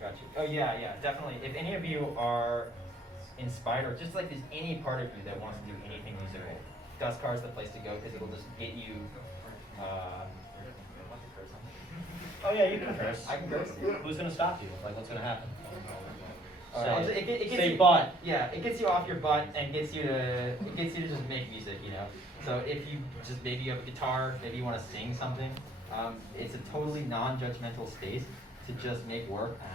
Got you. Oh yeah, definitely. If any of you are inspired, or just like there's any part of you that wants to do anything musical, Dust Car is the place to go because it'll just get you. Oh yeah, you can curse. I can curse. Who's gonna stop you? Like, what's gonna happen? It gets Say you, butt. Yeah, it gets you off your butt and gets you to just make music, So if you just maybe you have a guitar, maybe you want to sing something, it's a totally non-judgmental space to just make work. And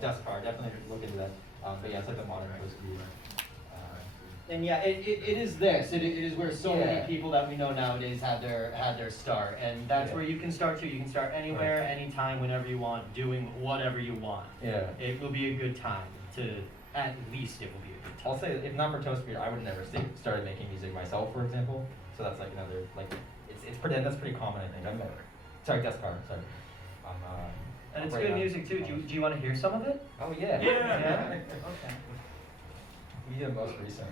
Dust Car, definitely look into that. But yeah, it's like a modern post. And yeah, it is this. It is where so Yeah. many people that we know nowadays had their start, and that's where you can start too. You can start anywhere, anytime, whenever you want, doing whatever you want. Yeah. It will be a good time to. At least it will be a good time. I'll say, if not for TrotCon, I would never started making music myself, for example. So that's like another, like, it's pretty, that's pretty common, I think. Sorry, guest card, sorry. And it's right good now. music too. Do you want to hear some of it? Oh, yeah. Yeah. Okay. We did the most recent.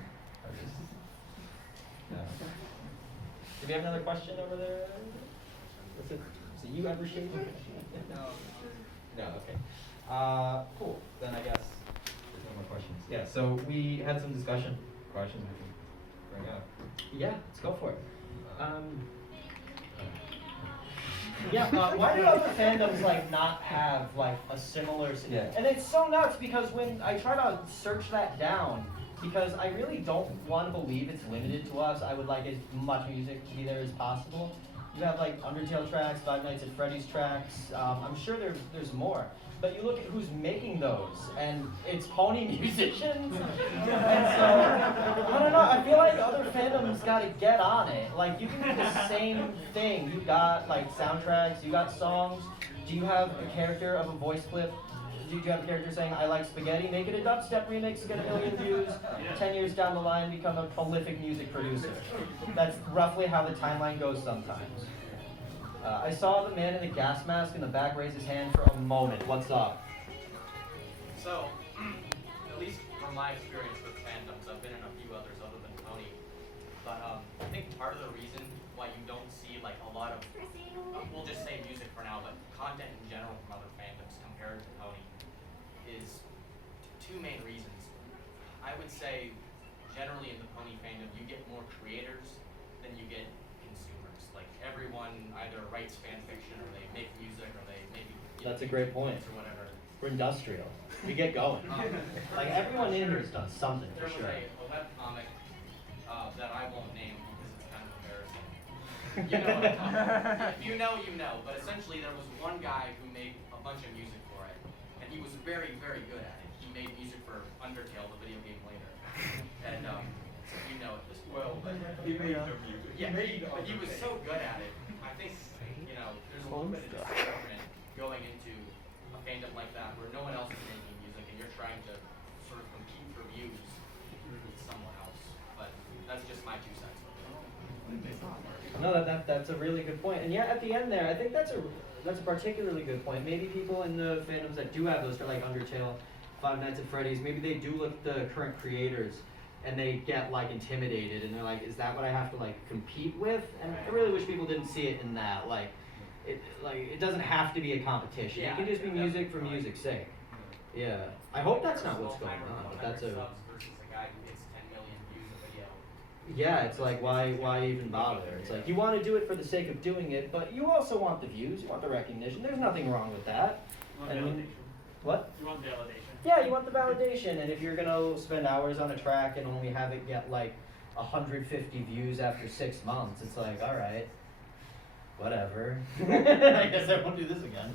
Yeah. Do we have another question over there? Is it you ever shaking? No. No, okay. Cool. Then I guess there's no more questions. Yeah, so we had some questions we can bring up. Yeah, let's go for it. Why do other fandoms like not have like a similar? Yeah. And it's so nuts because when I try to search that down, because I really don't want to believe it's limited to us. I would like as much music to be there as possible. You have like Undertale tracks, Five Nights at Freddy's tracks. I'm sure there's more. But you look at who's making those, and it's pony musicians. And so, I don't know, I feel like other fandoms gotta get on it. Like, you can do the same thing. You got, like, soundtracks, you got songs. Do you have a character of a voice clip? Do you have a character saying, I like spaghetti? Make it a dubstep remix, get 1 million views. 10 years down the line, become a prolific music producer. That's roughly how the timeline goes sometimes. I saw the man in the gas mask in the back raise his hand for a moment. What's up? So, at least from my experience with fandoms, I've been in a few others other than Pony. But I think part of the reason why you don't see like a lot of, we'll just say music for now, but content in general from other fandoms compared to Pony is two main reasons. I would say generally in the Pony fandom, you get more creators than you get consumers. Like everyone either writes fan fiction or they make music or they maybe That's a great point. or whatever. We're industrial. We get going. Like everyone in here has done something There for was sure. a webcomic that I won't name because it's kind of embarrassing. You know what I'm talking about. If you know, you know. But essentially there was one guy who made a bunch of music for it. And he was very, very good at it. He made music for Undertale, the video game later. And you know it this well. But He made the music. yeah, but he was so good at it. I think, you know, there's a little bit of discouragement going into a fandom like that where no one else is making music and you're trying to sort of compete for views with someone else. But that's just my 2 cents. No, that's a really good point. And yeah, at the end there, I think that's a particularly good point. Maybe people in the fandoms that do have those, like Undertale, Five Nights at Freddy's, maybe they do look at the current creators and they get like intimidated and they're like, is that what I have to like compete with? And I really wish people didn't see it in that. Like it doesn't have to be a competition. Yeah, it can just be music for music's sake. Yeah. I hope that's not what's going on, but that's a subs versus a guy who gets 10 million views a video. yeah, it's like why even bother? It's like you want to do it for the sake of doing it, but you also want the views, you want the recognition. There's nothing wrong with that. You want And validation. what? You want validation. Yeah, you want the validation, and if you're gonna spend hours on a track and only have it get like 150 views after 6 months, it's like, all right, whatever. I guess I won't do this again.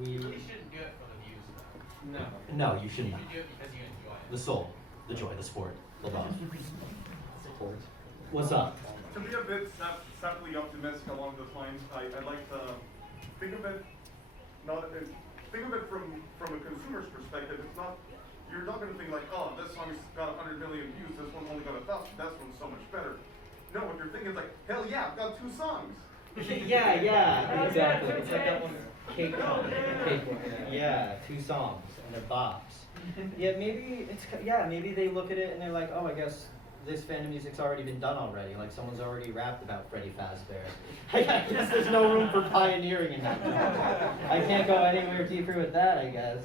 You really shouldn't do it for the views though. No, you should You not. should do it because you enjoy it. The soul, the joy, the sport, the love. Support. What's up? To be a bit sadly optimistic along those lines, I'd like to think of it from a consumer's perspective. It's not, you're not going to think like, oh, this song's got 100 million views, this one only got 1,000, that one's so much better. No, what you're thinking is like, hell yeah, I've got 2 songs. Yeah, exactly. It's like that one cake yeah, 2 songs and they're bops. Yeah, maybe they look at it and they're like, oh, I guess this fandom music's already been done already. Like someone's already rapped about Freddy Fazbear. I guess there's no room for pioneering in that. I can't go anywhere deeper with that, I guess.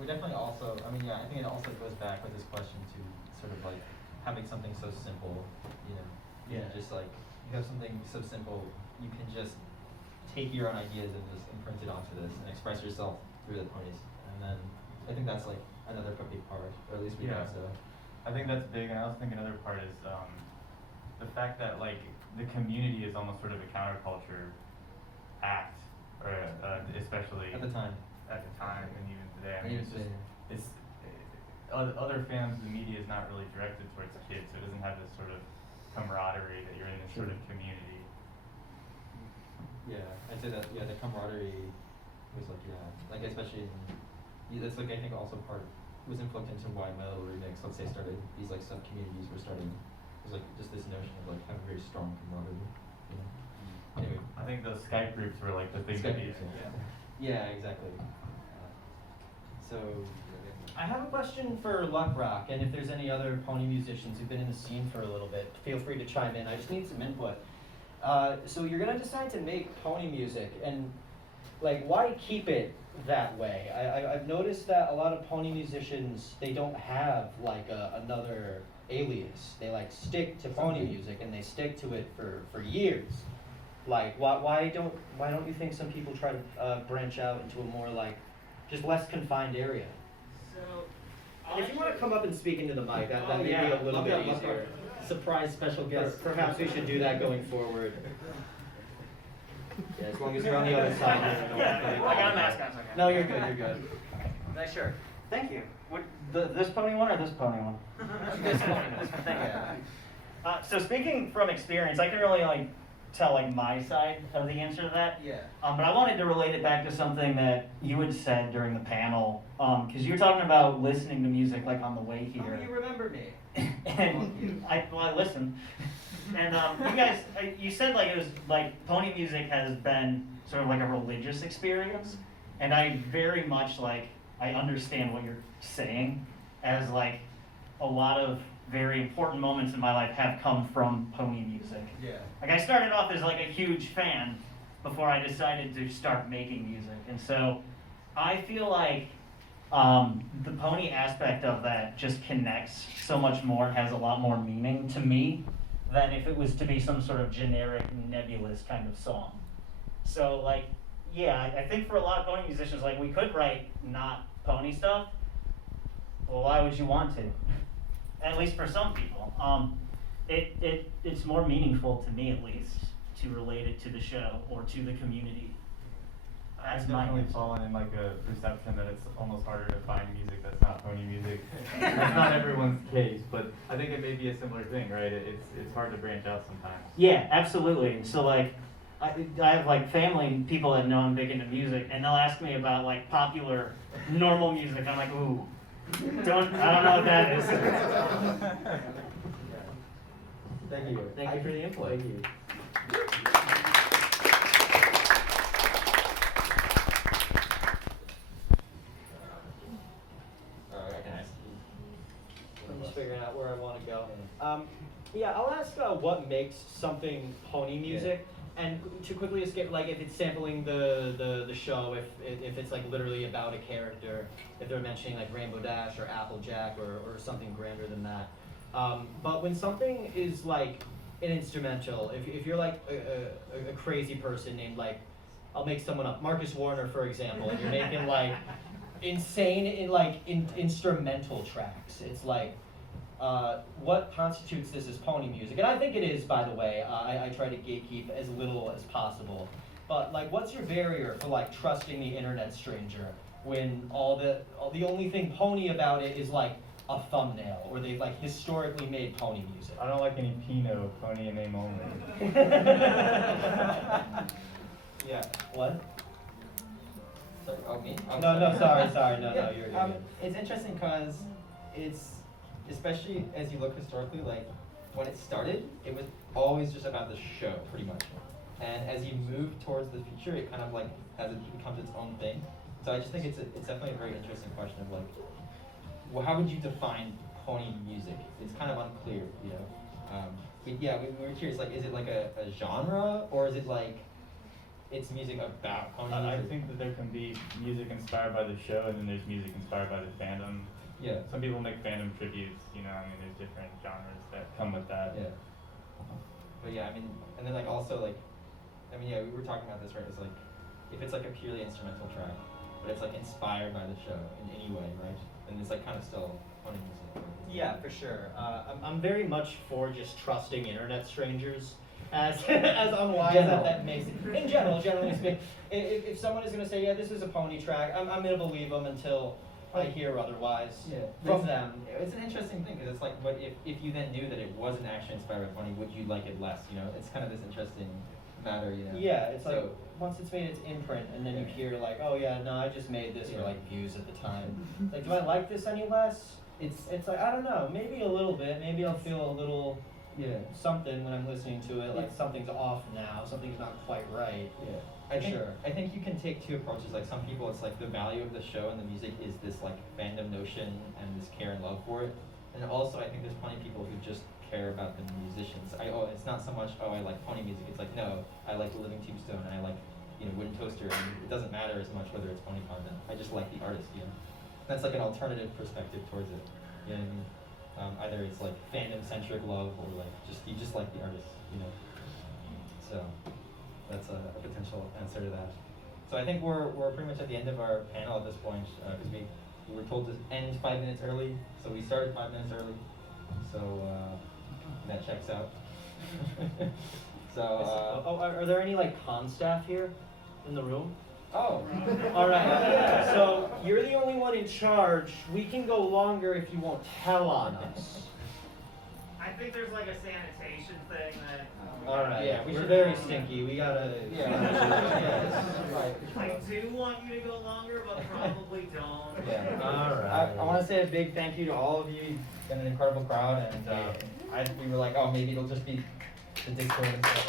We definitely also, I mean, yeah, I think it also goes back with this question to sort of like having something so simple, you know, just like, you have something so simple, you can just take your own ideas and just imprint it onto this and express yourself through the ponies. And then I think that's like another big part, or at least we think so. I think that's big, and I also think another part is the fact that like the community is almost sort of a counterculture act, or especially At the time. at the time and even today. I And mean, even it's just today. it's other fans of the media is not really directed towards kids, so it doesn't have this sort of camaraderie that you're in this sort of community. Yeah, I'd say that. Yeah, the camaraderie was like like especially that's like I think also was influenced into why Metal Remix, let's say, started these like sub communities were starting. It was like just this notion of like having very strong camaraderie. You know? Anyway, I think those Skype groups were like the thing Skype that groups, yeah, exactly. So. I have a question for Luckrock, and if there's any other pony musicians who've been in the scene for a little bit, feel free to chime in. I just need some input. So you're gonna decide to make pony music, and like, why keep it that way? I've noticed that a lot of pony musicians, they don't have like another alias. They like stick to pony music, and they stick to it for years. Like, why don't you think some people try to branch out into a more like just less confined area? And if you want to come up and speak into the mic, that may be a little bit easier. Surprise special guest. Perhaps we should do that going forward. Yeah, as long as you're on the other side. Yeah, I got a mask on. So No, you're good. You're good. Nice shirt. Thank you. What, this pony one or this pony one? This one. Thank you. So speaking from experience, I can really like tell like my side of the answer to that. Yeah. But I wanted to relate it back to something that you had said during the panel, because you were talking about listening to music like on the way here. Oh, you remember me. And I listened. And you guys, you said like it was like pony music has been sort of like a religious experience, and I very much like I understand what you're saying, as like a lot of very important moments in my life have come from pony music. Yeah. Like I started off as like a huge fan before I decided to start making music, and so I feel like the pony aspect of that just connects so much more, has a lot more meaning to me than if it was to be some sort of generic, nebulous kind of song. So like, yeah, I think for a lot of pony musicians, like we could write not pony stuff. Well, why would you want to? At least for some people. It's more meaningful to me, at least, to relate it to the show or to the community. I've definitely fallen in like a perception that it's almost harder to find music that's not pony music. That's not everyone's case, but I think it may be a similar thing, right? It's hard to branch out sometimes. Yeah, absolutely. So like, I have like family, people that know I'm big into music, and they'll ask me about like popular, normal music. I'm like, ooh, I don't know what that is. Thank you. Thank you for the input. Thank you. I'm just figuring out where I want to go. Yeah, I'll ask what makes something pony music, and to quickly escape, like if it's sampling the show, if it's like literally about a character, if they're mentioning like Rainbow Dash or Applejack or something grander than that. But when something is like an instrumental, if you're like a crazy person named like, I'll make someone up, Marcus Warner for example, and you're making like insane instrumental tracks, it's like, what constitutes this as pony music? And I think it is, by the way. I try to gatekeep as little as possible. But like, what's your barrier for like trusting the internet stranger when the only thing pony about it is like a thumbnail, or they've like historically made pony music? I don't like any Pinot, pony in name only. Yeah. What? Sorry, oh, me? Oh, No, sorry, no, Yeah, you're good. it's interesting because it's, especially as you look historically, like when it started, it was always just about the show, pretty much. And as you move towards the future, it kind of like it becomes its own thing. So I just think it's definitely a very interesting question of like, well, how would you define pony music? It's kind of unclear, you know. But yeah, we were curious, like, is it like a genre, or is it like it's music about pony music? I think that there can be music inspired by the show, and then there's music inspired by the fandom. Yeah. Some people make fandom tributes, you know, I mean, there's different genres that come with that. Yeah. But yeah, I mean, and then like also like, I mean, yeah, we were talking about this, right? It's like, if it's like a purely instrumental track, but it's like inspired by the show in any way, right? And it's like kind of still pony music. Yeah, for sure. I'm very much for just trusting internet strangers. as as unwise General. as that makes it. In general, generally speaking, if someone is gonna say, yeah, this is a pony track, I'm gonna believe them until I hear otherwise from them. It's an interesting thing because it's like, but if you then knew that it wasn't actually inspired by pony, would you like it less? You know, it's kind of this interesting matter. You know. Yeah, it's like So- once it's made its imprint, and then you hear like, oh yeah, no, I just made this for like views at the time. Like, do I like this any less? It's like, I don't know, maybe a little bit. Maybe I'll feel a little something when I'm listening to it, like something's off now, something's not quite right. Yeah. Sure. I think you can take two approaches. Like some people, it's like the value of the show and the music is this like fandom notion and this care and love for it. And also, I think there's plenty of people who just care about the musicians. It's not so much I like pony music. It's like no, I like the Living Tombstone and I like Wooden Toaster. And it doesn't matter as much whether it's pony content. I just like the artist. That's like an alternative perspective towards it. You know what I mean? Either it's like fandom centric love or like you just like the artist. So. That's a potential answer to that. So I think we're pretty much at the end of our panel at this point because we were told to end 5 minutes early, so we started 5 minutes early. So that checks out. So are there any like con staff here in the room? Oh. All right. So you're the only one in charge. We can go longer if you won't tell on us. I think there's like a sanitation thing that. All right. Yeah, we're very stinky. We gotta. I do want you to go longer, but probably don't. Yeah. All right. I want to say a big thank you to all of you. You've been an incredible crowd, and we were like, oh, maybe it'll just be the Discord and stuff.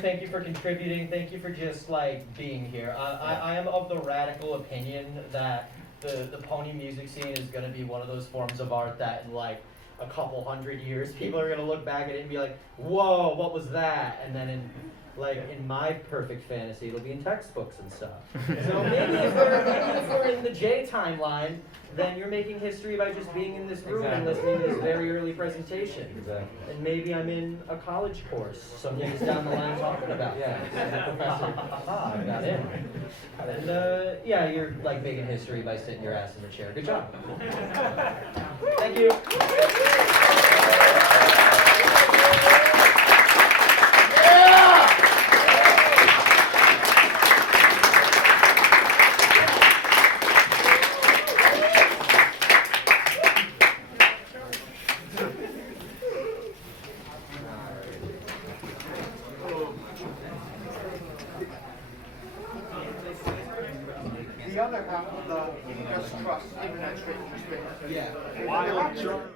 Thank you for contributing. Thank you for just like being here. I am of the radical opinion that the pony music scene is going to be one of those forms of art that in like a couple hundred years people are going to look back at it and be like, whoa, what was that? And then in my perfect fantasy, it'll be in textbooks and stuff. So maybe if we're in the J timeline, then you're making history by just being in this room and listening to this very early presentation. Exactly. And maybe I'm in a college course some years down the line talking about it. Yeah, as a professor. I got in. And yeah, you're like making history by sitting your ass in the chair. Good job. Thank you. The other half of the Trust Internet Trade. Yeah. Why?